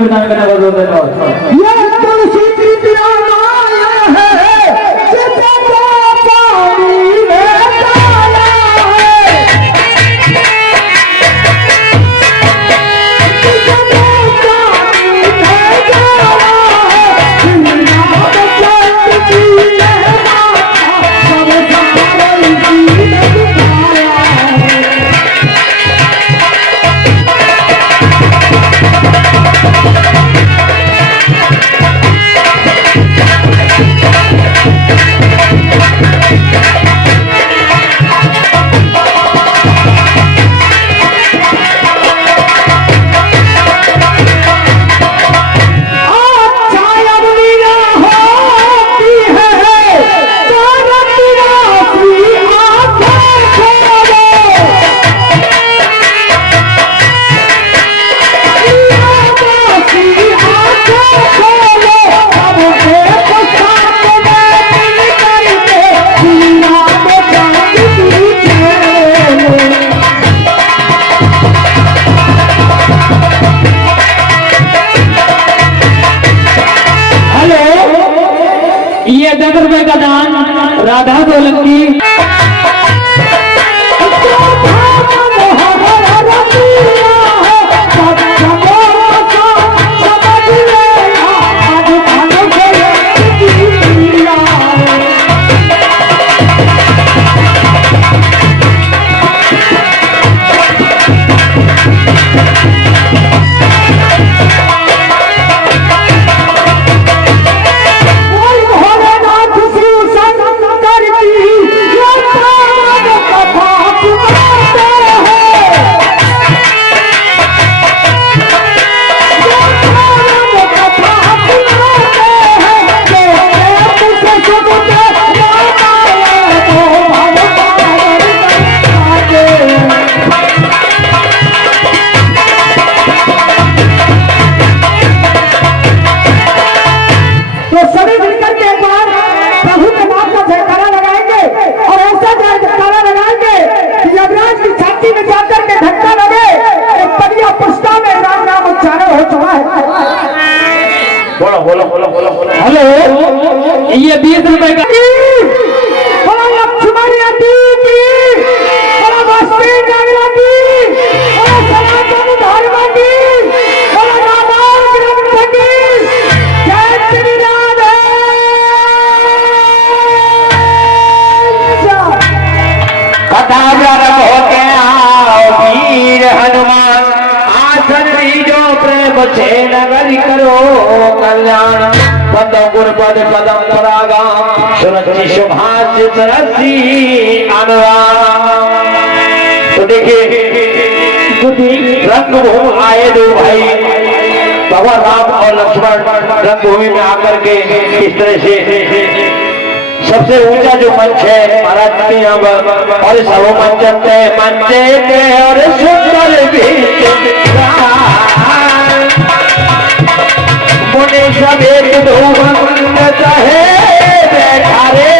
प्रदान करने का बहुत धन्यवाद। ये तुलसी की पियाना है जिसे पानी में डाला है, जिसे पानी में डाला है, दुनिया बचाने की लहरा सब सारे जी ने दिखाया है। ये 10 रुपए का दान राधा सोलंकी। बोलो बोलो बोलो बोलो। हेलो, ये 20 रुपए का हनुमान आसन बीजो प्रेम छे नगरी करो कल्याण पदम गुरपद पदम परागा सुरक्षि शुभाषित रसी अनुराग। तो देखिए रंगभूमि आए दो भाई भगवान राम और लक्ष्मण रंगभूमि में आकर के इस तरह से सबसे ऊंचा जो मंच है महाराज के यहाँ पर और सब मंचे के और सुंदर भी मुनि सब एक धूमत है बैठा रे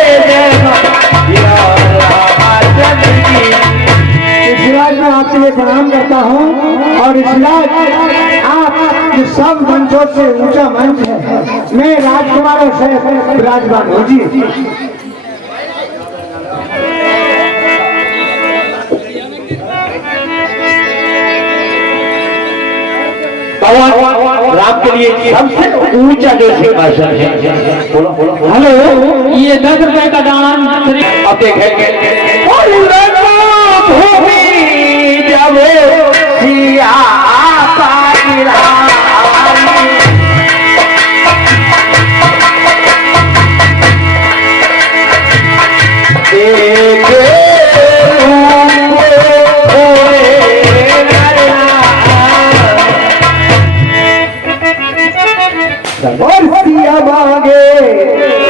ऋषिराज मैं आपके लिए प्रणाम करता हूँ और ऋषिराज आप सब मंचों से ऊंचा मंच है, मैं राजकुमारों से विराजमान हूँ जी। भगवान राम के लिए सबसे ऊंचा जो सिंहासन है। बोलो बोलो हेलो, ये 10 रुपए का दान। अब देखेंगे जब सिया मांगे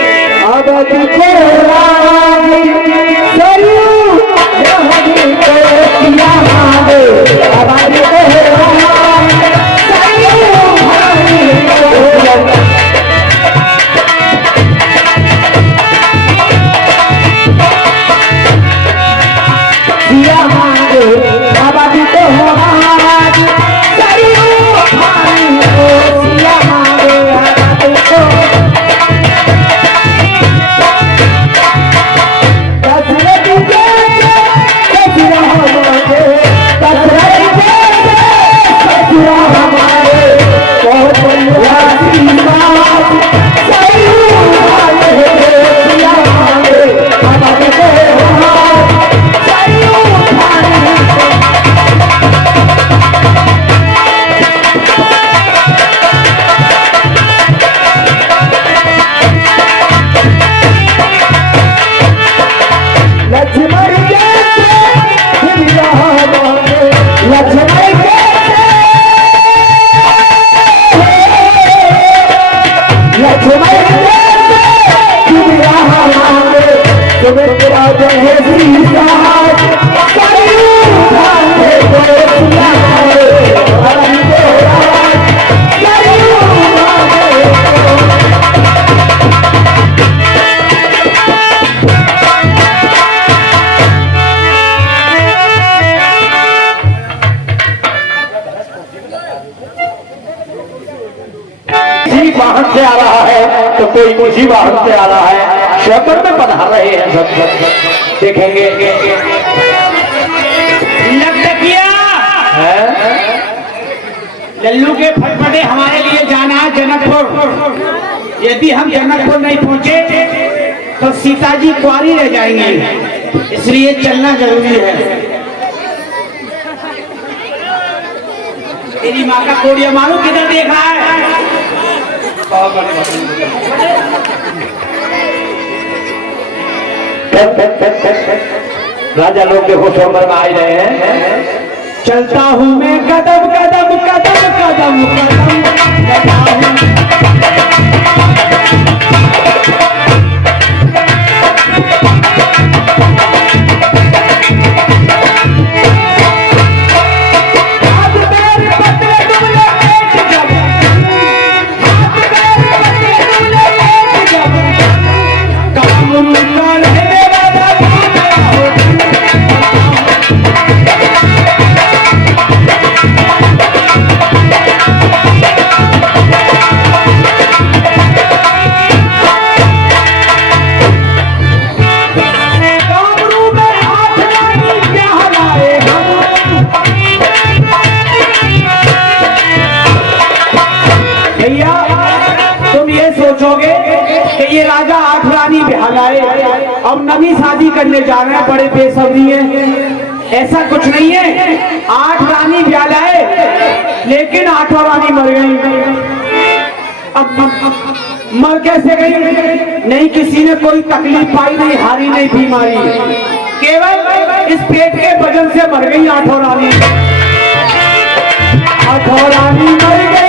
अब तुझे बाबा जी तो किसी वाहन से आ रहा है तो कोई किसी वाहन से आ रहा है, शहर में पधार रहे हैं सब देखेंगे। लखटकिया लल्लू के फटफटे हमारे लिए जाना है जनकपुर। यदि हम जनकपुर नहीं पहुंचे तो सीता जी कुंवारी रह जाएंगी, इसलिए चलना जरूरी है। तेरी माँ का कोड़िया मालूम किधर देखा है? राजा लोग देखो स्वयंवर में आ ही रहे हैं। चलता हूँ मैं कदम कदम कदम कदम कदम चलता हूँ। ये राजा आठ रानी बिहार आए, अब नवी शादी करने जा रहे हैं, बड़े बेसब्री हैं। ऐसा कुछ नहीं है, आठ रानी बिहार आए लेकिन आठों रानी मर गई। अब मर कैसे गई? नहीं किसी ने कोई तकलीफ पाई, नहीं हारी, नहीं बीमारी, केवल इस पेट के वजन से मर गई आठों रानी। आठों रानी मर गई।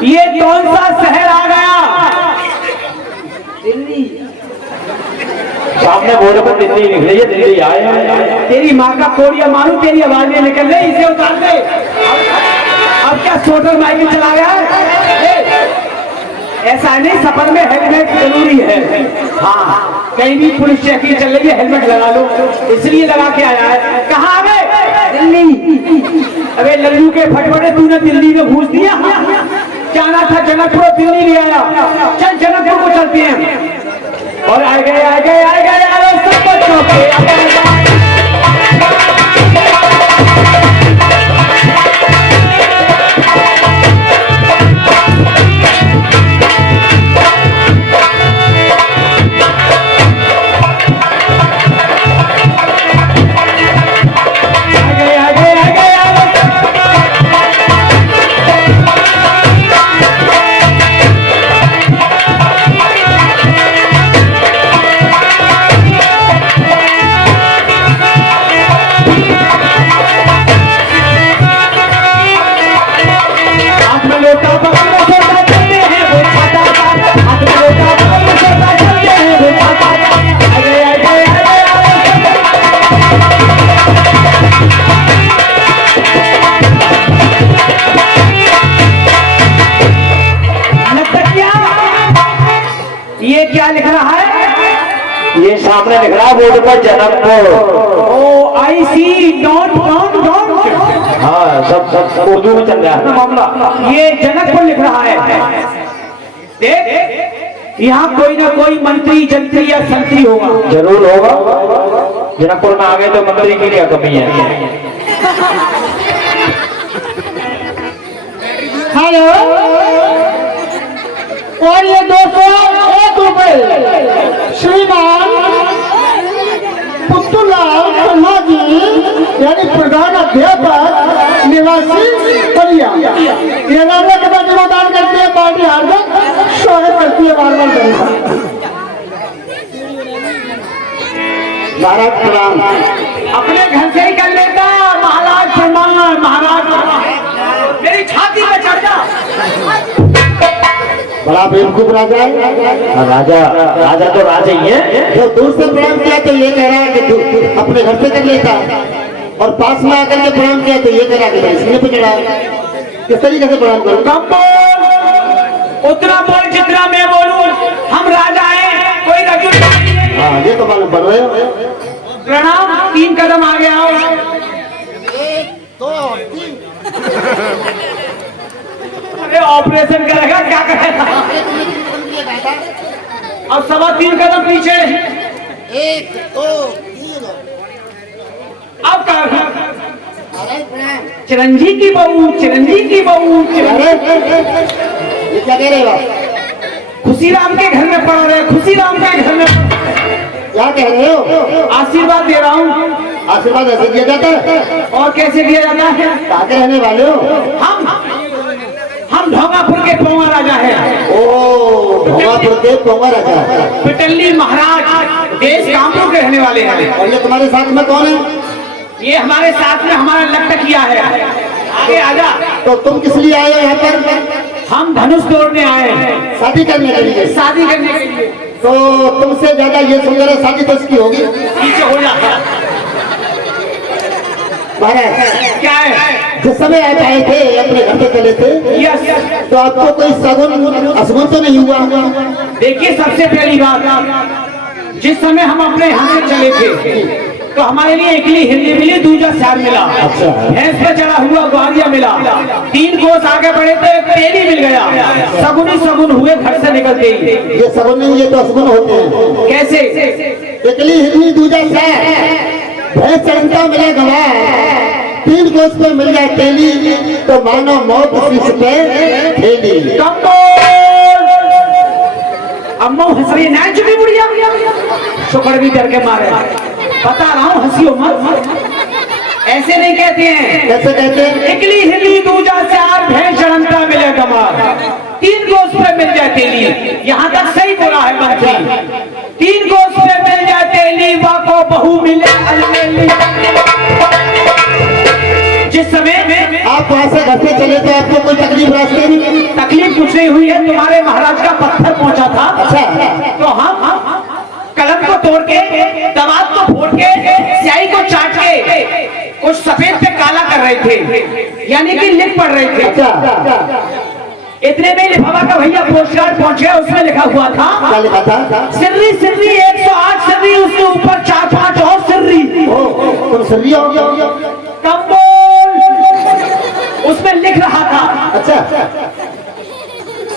ये कौन सा शहर आ गया? दिल्ली। सामने बोर्ड पर दिल्ली लिख रही है, दिल्ली आए। तेरी माँ का कोड़िया मारू, तेरी आवाज नहीं निकल रही, इसे उतार दे। अब क्या सोटर माइक चला गया है? ऐसा नहीं, सफर में हेलमेट जरूरी है। हाँ, कहीं भी पुलिस चेकिंग चल रही है, हेलमेट लगा लो, इसलिए लगा के आया है। कहाँ आ गए? दिल्ली। अबे लल्लू के फटफटे, तूने दिल्ली में घुस दिया। जाना था जनकपुर, दिल्ली ले आया। चल जनकपुर को चलते हैं। और आ गए आ गए आ गए सब बच्चों के। ये क्या लिख रहा है? ये सामने लिख रहा है बोर्ड पर जनकपुर। ओ आई सी, डोंट डोंट डोंट। हाँ, सब उर्दू में चल रहा है ना मामला। ये जनकपुर लिख रहा है। देख, यहाँ कोई ना कोई मंत्री जंत्री या संतरी होगा, जरूर होगा। जनकपुर में आ गए तो मंत्री की क्या कमी है? हेलो, और ये 201 रुपए श्रीमान पुत्तूलाल शर्मा जी, यानी प्रधान अध्यापक निवासी बलिया, ये नाम के बाद मतदान करते हैं, पार्टी हार जाए, स्वागत करती है बार बार करेगा। भारत प्रणाम। अपने घर से ही कर लेता। महाराज प्रणाम, महाराज प्रणाम। मेरी छाती पे चढ़ जा। बड़ा बेवकूफ राजा है। राजा राजा तो राजा ही है। जो दूर से प्रणाम किया तो ये कह रहा है कि अपने घर से कर लेता, और पास में आकर के प्रणाम किया तो ये कह रहा है कि इसने पे चढ़ा। किस तरीके से प्रणाम करूं? कम बोल, उतना बोल जितना मैं बोलूं। हम राजा हैं, कोई रजूल नहीं। हाँ, ये तो मालूम पड़ रहे हो। प्रणाम, 3 कदम आगे आओ। 1 2 3। अरे ऑपरेशन करेगा क्या करेगा? अब 3.25 कदम पीछे। 1 2 3। अब क्या? चिरंजी की बहू, चिरंजी की बहू, ये क्या कह रहे हो? खुशी राम के घर में पढ़ रहे, खुशी राम के घर में क्या कह रहे हो? आशीर्वाद दे रहा हूँ। आशीर्वाद ऐसे दिया जाता है? और कैसे दिया जाता है? कहाँ के रहने वाले हो? हम ढोंगापुर के पोंगा राजा हैं। ओ, ढोंगापुर के पोंगा राजा। पिटल्ली महाराज, देश कामरू के रहने वाले हैं। और ये तुम्हारे साथ में कौन है? ये हमारे साथ में हमारा लखटकिया है। आगे आजा। तो तुम किस लिए आए हो यहाँ पर? हम धनुष तोड़ने आए हैं। शादी करने के लिए? शादी करने के लिए। तो तुमसे ज्यादा ये सुंदर शादी तो इसकी होगी। पीछे हो जाता। महाराज क्या है? जिस समय आप आए थे अपने घर से चले थे, यस। तो आपको कोई सगुन असगुन तो नहीं हुआ? देखिए, सबसे पहली बात, जिस समय हम अपने यहाँ से चले थे तो हमारे लिए एकली हिरनी मिली, दूजा सार मिला। अच्छा। भैंस पे चढ़ा हुआ ग्वारिया मिला। 3 कोस आगे बढ़े तो एक तेली मिल गया। सगुन ही सगुन हुए घर से निकलते ही। ये सगुन नहीं, ये तो असगुन होते हैं। कैसे? एकली हिरनी दूजा सार, भैंस चढ़ता मिला गवा, 3 कोस पे मिल जाए तेली, तो मानो मौत शीश पे ठेली। अम्मा हंस रही, ना चुकी बुढ़िया, शुक्र भी डर के मारे। बता रहा हूँ, हंसियो मत। ऐसे नहीं कहते हैं। कैसे कहते हैं? एकली हिरनी दूजा सार, भैंस चढ़ता मिले गवा, 3 कोस पे मिल जाए तेली। यहाँ तक सही बोला है मंत्री। 3 कोस पे मिल जाए तेली, वाको बहू मिले अलमेली। जिस समय आप वहाँ से घर से चले तो आपको कोई तकलीफ रास्ते में? तकलीफ कुछ नहीं हुई है। तुम्हारे महाराज का पत्थर पहुंचा था। अच्छा। तो हम कलम को तोड़ के, दवात को फोड़ के, स्याही को चाट के कुछ सफेद पे काला कर रहे थे, यानी कि लिख पढ़ रहे थे। अच्छा। इतने में लिफाफा का भैया पोस्ट कार्ड पहुंच गया। उसमें लिखा हुआ था, क्या लिखा था? सिर्री सिर्री 108 सिर्री, उसके ऊपर 4-5 और सिर्री। तुम सर्री हो गया? कम बोल। उसमें लिख रहा था, अच्छा।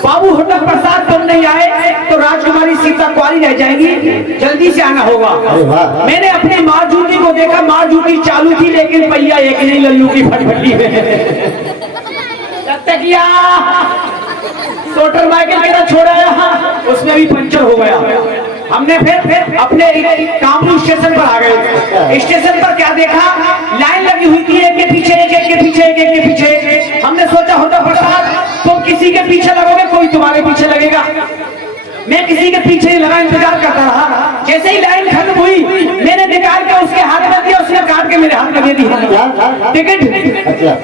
बाबू होटल प्रसाद तुम नहीं आए तो राजकुमारी सीता कुंवारी रह जाएगी, जल्दी से आना होगा। अरे वाह। मैंने अपनी मार जूती को देखा, मार जूती चालू थी लेकिन पहिया एक नहीं, लल्लू की फटफटी में। तकिया सोटर माइकल के तो छोड़ा, उसमें भी पंचर हो गया। हमने फिर अपने कामरू स्टेशन पर आ गए। स्टेशन पर क्या देखा, लाइन लगी हुई थी, एक के पीछे एक, एक के पीछे एक, एक के पीछे। हमने सोचा होता प्रसाद तुम किसी के पीछे लगोगे, कोई तुम्हारे पीछे लगेगा। मैं किसी के पीछे ही लगा, इंतजार करता रहा। जैसे ही लाइन खत्म हुई, मैंने निकाल के उसके हाथ में दिया, उसने काट के मेरे हाथ में दे दिया टिकट।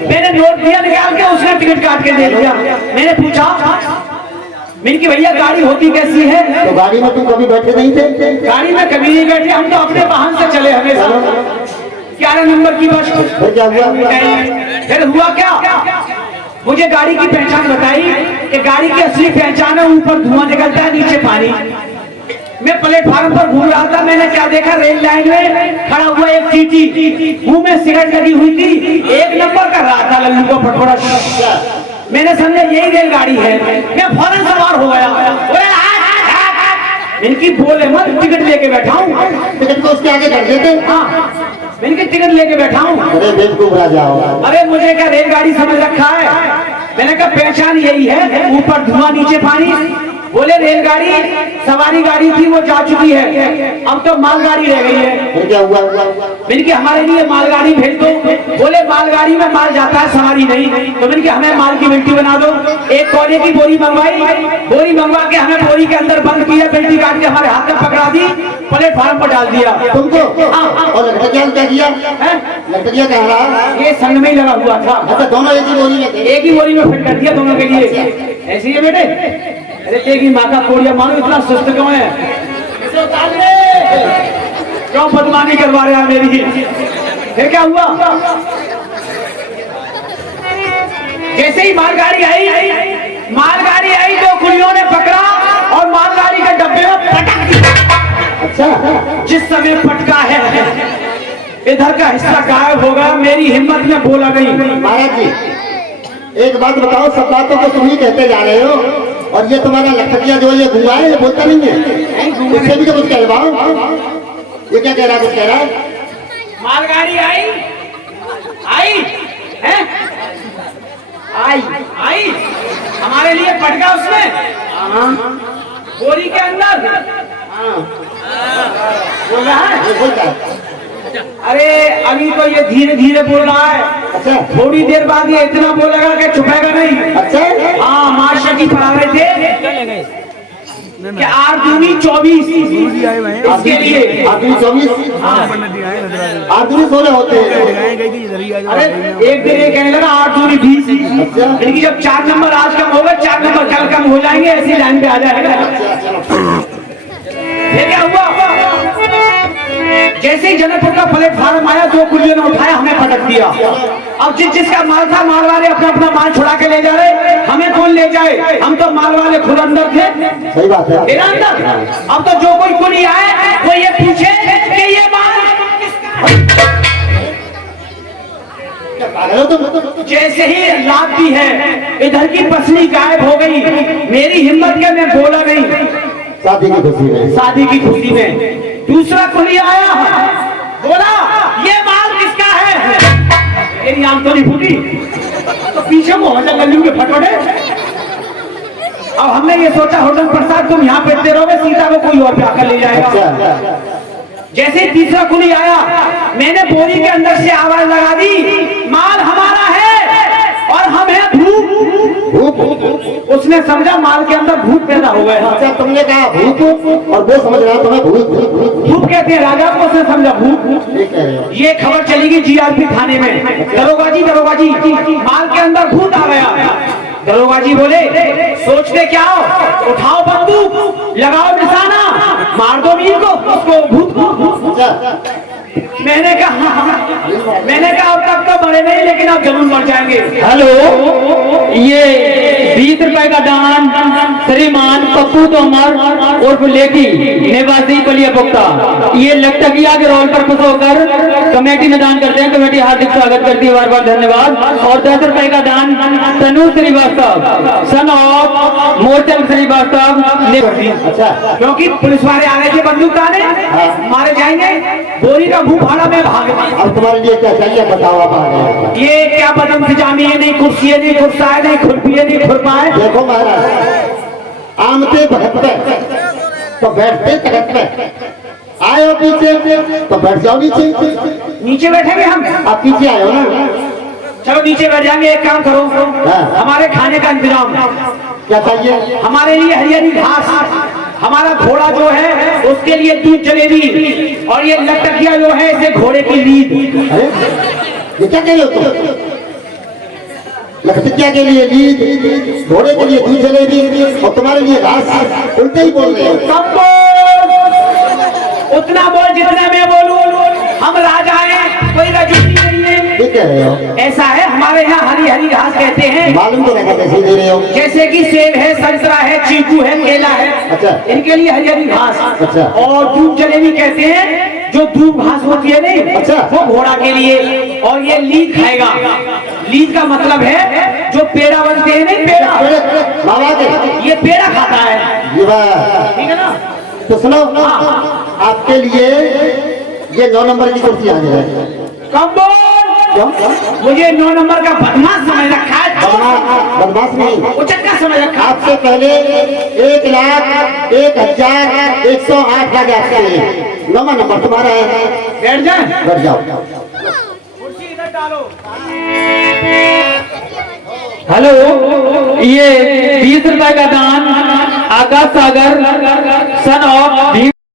मैंने नोट दिया निकाल के, उसने टिकट काट के दे दिया। मैंने पूछा, मैंने भैया गाड़ी होती कैसी है? तो गाड़ी में तुम कभी बैठे नहीं थे? गाड़ी में कभी नहीं बैठे, हम तो अपने वाहन से चले हमेशा। 11 नंबर की बस। फिर क्या हुआ? फिर हुआ क्या, मुझे गाड़ी की पहचान बताई कि गाड़ी की असली पहचान है, ऊपर धुआं निकलता है, नीचे पानी। मैं प्लेटफार्म पर घूम रहा था, मैंने क्या देखा, रेल लाइन में खड़ा हुआ एक चीटी, मुंह में सिगरेट लगी हुई थी, 1 नंबर कर रहा था लल्लू को फटफट। मैंने समझा यही रेलगाड़ी है, मैं फौरन सवार हो गया। इनकी बोले मत, टिकट लेके बैठा हूँ। टिकट को उसके आगे कर देते? हाँ, मैंने टिकट लेके बैठा हूँ। अरे बेवकूफ राजा हो। अरे मुझे क्या रेलगाड़ी समझ रखा है? मैंने कहा पहचान यही है, ऊपर धुआं नीचे पानी। बोले रेलगाड़ी सवारी गाड़ी थी, वो जा चुकी है, अब तो मालगाड़ी रह गई है। फिर क्या हुआ? मैंने कहा हमारे लिए मालगाड़ी भेज दो। बोले मालगाड़ी में माल जाता है, सवारी नहीं। तो मैंने कहा हमें माल की बेल्टी बना दो। एक कोने की बोरी मंगवाई, बोरी मंगवा के हमें बोरी के अंदर बंद किया, बेल्टी काट के हमारे हाथ में पकड़ा दी, प्लेटफार्म पर डाल दिया। तुमको? और लड़किया क्या किया? लड़किया कह रहा? ये संग में ही लगा हुआ था। अच्छा, दोनों एक ही बोरी में थे? एक ही बोरी में फिट कर दिया दोनों के लिए। ऐसे ही बेटे, अरे तेरी माँ का कोड़िया मानो, इतना सुस्त क्यों है? इसे उतार ले। क्यों बदमानी करवा रहे हैं मेरी? फिर क्या हुआ? जैसे ही मालगाड़ी आई तो कुलियों ने पकड़ा और मालगाड़ी के डब्बे में पटक दिया। अच्छा, जिस समय पटका है इधर का हिस्सा गायब हो गया। मेरी हिम्मत में बोला नहीं। महाराज जी एक बात बताओ, सब बातों को तुम ही कहते जा रहे हो और ये तुम्हारा लखटिया जो ये गुंगा है ये बोलता नहीं है, इससे भी तो कुछ कहलवाओ। ये क्या कह रहा है, कुछ कह रहा है? मालगाड़ी आई हमारे लिए पटका उसमें बोरी के अंदर बोल रहा है। ये बोलता है। अरे अभी तो ये धीरे धीरे बोल रहा है। अच्छा थोड़ी देर बाद ये इतना बोलेगा कि छुपेगा नहीं। अच्छा, हाँ मास्टर जी पढ़ा रहे थे कि 8 दूनी 24 इसके लिए आदमी 24 आदमी 16 होते हैं। अरे एक दिन ये कहने लगा 8 दूनी 20। अच्छा लेकिन जब 4 नंबर आज कम होगा 4 नंबर कल कम हो जाएंगे, ऐसी लाइन पे आ जाएगा। ये क्या हुआ? जैसे ही जनकपुर का प्लेटफार्म आया 2 कुलियों ने उठाया, हमें पटक दिया। अब जिसका माल था माल वाले अपना अपना माल छुड़ा के ले जा रहे, हमें कौन ले जाए? हम तो माल वाले खुद अंदर थे। सही बात है। मेरा अंदर अब तो जो कोई कुली आए वो ये पूछे कि ये माल किसका है? जैसे ही लाद दी है इधर की पसली गायब हो गई। मेरी हिम्मत के मैं बोला नहीं। शादी की खुशी में, शादी की खुशी में दूसरा कुली आया, बोला ये माल किसका है? मेरी आम तो नहीं फूटी तो पीछे वो होटल गली के फटफटे। अब हमने ये सोचा होटल प्रसाद तुम यहाँ बैठते रहोगे, सीता को कोई और भी आकर ले जाएगा। अच्छा जैसे ही तीसरा कुली आया मैंने बोरी के अंदर से आवाज लगा दी, माल हमारा है और हम है भूत। उसने समझा माल के अंदर भूत पैदा हो गया। अच्छा, तुमने कहा भूत और वो समझ रहा तुम्हें भूत भूत कहते हैं राजा को, उसने समझा भूत। ये कह रहे हो। ये खबर चलेगी जीआरपी थाने में, दरोगा जी माल के अंदर भूत आ गया। दरोगा जी बोले सोचते क्या हो, उठाओ बंदूक, लगाओ निशाना, मार दो मीर को, उसको भूत को। अच्छा मैंने कहा अब तक तो मरे नहीं, लेकिन अब जरूर मर जाएंगे। हेलो, ये 20 रुपए का दान श्रीमान पप्पू तोमर उर्फ लेकी निवासी बलिया पुख्ता, ये लटकिया के रोल पर खुश होकर कमेटी में दान करते हैं। कमेटी हार्दिक स्वागत करती है, बार बार धन्यवाद। और 10 रुपए का दान तनु श्रीवास्तव सन ऑफ मोचल श्रीवास्तव ने कर दी। अच्छा, क्योंकि पुलिस वाले आ गए थे बंदूक ताने, मारे जाएंगे। बोरी का मुंह फाड़ा में भाग गया। अब तुम्हारे लिए क्या चाहिए बताओ आप आगे। ये क्या बदम फिजामी है, नहीं कुर्सी है, नहीं कुर्सा है, नहीं खुरपी है, नहीं खुरपा है। देखो महाराज, आमते भगत तो बैठते तखत पे, आए हो पीछे तो बैठ जाओ नीचे। नीचे बैठेंगे हम। आप पीछे आए हो ना, चलो नीचे बैठ जाएंगे। एक काम करो, हमारे खाने का इंतजाम क्या चाहिए? हमारे लिए हरी घास, हमारा घोड़ा जो है उसके लिए दूध जलेबी, और ये लटकिया जो है इसे घोड़े की लीद। अरे ये क्या कह रहे हो तुम? लखटिया के लिए लीद, घोड़े के लिए दूध जलेबी और तुम्हारे लिए घास, उल्टे ही बोल रहे हो। कब बोल, उतना बोल जितना मैं बोलूं। हम राजा हैं, कोई राजनीति नहीं है। ये कह रहे हो? ऐसा है, हमारे यहाँ हरी हरी घास कहते हैं। मालूम तो नहीं कैसे दे रहे हो। जैसे कि सेब है, संतरा है, चीकू है, केला है। अच्छा। इनके लिए हरी हरी घास। अच्छा। और दूध जलेबी कहते हैं, जो दूध घास होती है नहीं, अच्छा। वो घोड़ा के लिए। और ये लीद खाएगा। लीद का मतलब है जो पेड़ा बनते हैं नहीं, पेड़ा, बाबा के ये पेड़ा खाता है। ये बात ठीक है ना? तो सुनो, आपके लिए ये 9 नंबर की कुर्सी आ जाए। कब बोल, क्यों? मुझे 9 नंबर का बदमाश समझ रखा है। बदमाश नहीं, उचक्का समझ रखा है। आपसे पहले 1,01,108 का गैस के लिए 9वां नंबर तुम्हारा है। बैठ जाए, बैठ जाओ। कुर्सी इधर डालो। हेलो, ये 20 रुपए का दान आकाश सागर सन ऑफ